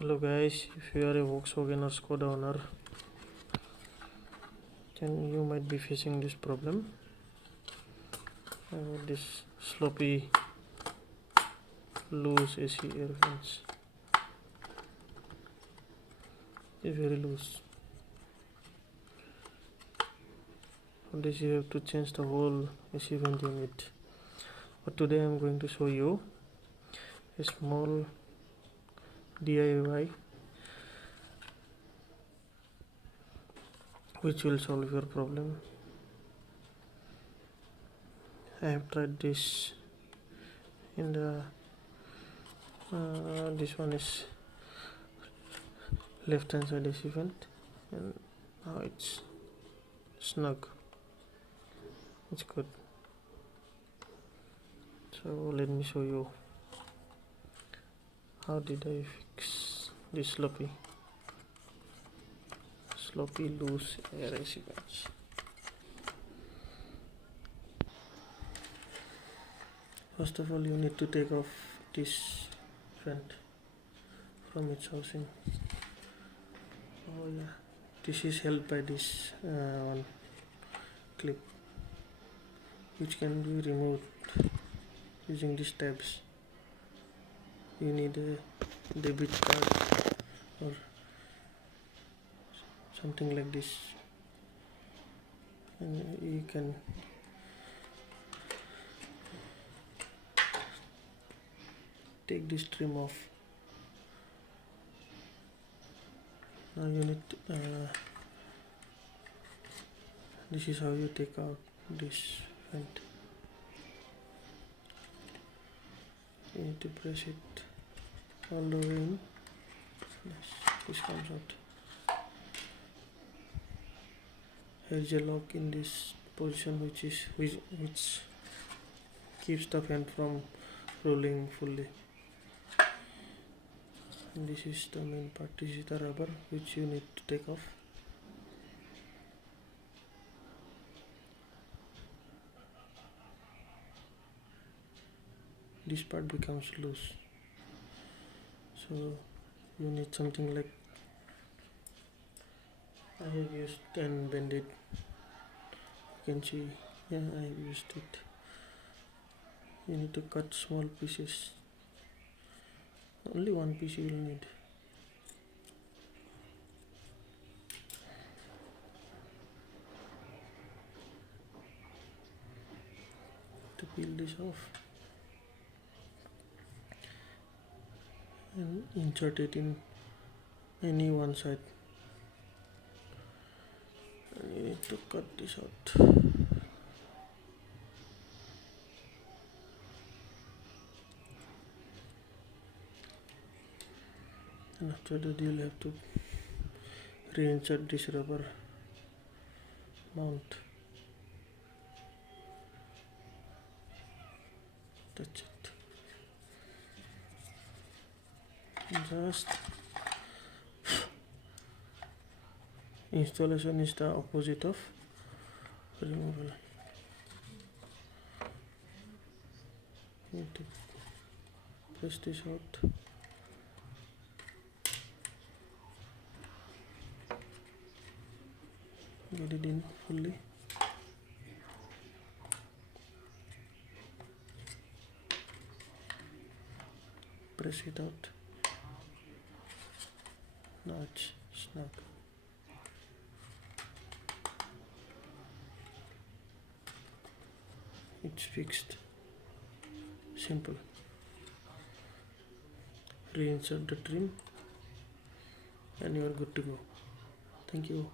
Hello guys, if you are a Volkswagen or Skoda owner, then you might be facing this problem. This sloppy loose AC air vents is very loose. For this you have to change the whole AC vent unit. But today I am going to show you a small DIY which will solve your problem. I have tried this in the this one is left hand side AC vent, and now it's snug, it's good. So let me show you how did I fix this sloppy loose air AC vents. First of all, you need to take off this vent from its housing. Oh yeah, this is held by this one clip, which can be removed using these tabs. You need a debit card or something like this, and you can take this trim off. Now you need this is how you take out this vent. You need to press it all the way in. Yes, this comes out. Here is a lock in this position which keeps the fan from rolling fully. And this is the main part. This is the rubber which you need to take off. This part becomes loose, so you need something like I have used and bend it. You can see, yeah, I have used it. You need to cut small pieces. Only one piece you will need. To peel this off and insert it in any one side. And you need to cut this out. And after that, you'll have to reinsert this rubber mount. That's it. Just installation is the opposite of removal. You need to press this out. Get it in fully. Press it out. Now it's snug. It's fixed. Simple. Reinsert the trim and you are good to go. Thank you.